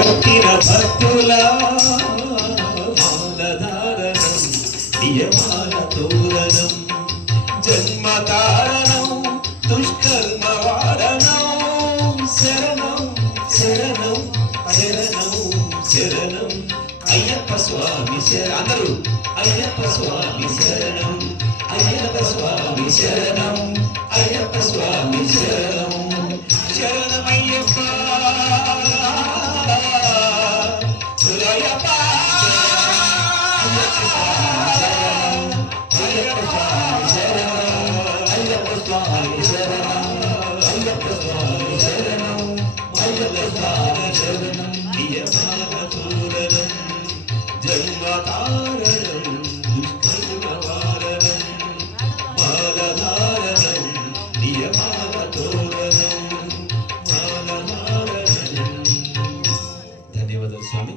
భక్తుల మాలధారణం నియమాల తోరణం జన్మతారణం దుష్కర్మ వారణం శరణం శరణం శరణం శరణం అయ్యప్ప స్వామి అందరూ అయ్యప్ప స్వామి శరణం అయ్యప్ప స్వామి శరణం అయ్యప్ప స్వామి శరణం శరణమయ్యప్ప జన్మతారణం దుష్కర్మవారణం మాలధారణం నియమాల తోరణం మాలధారణం. ధన్యవాదాలు స్వామి.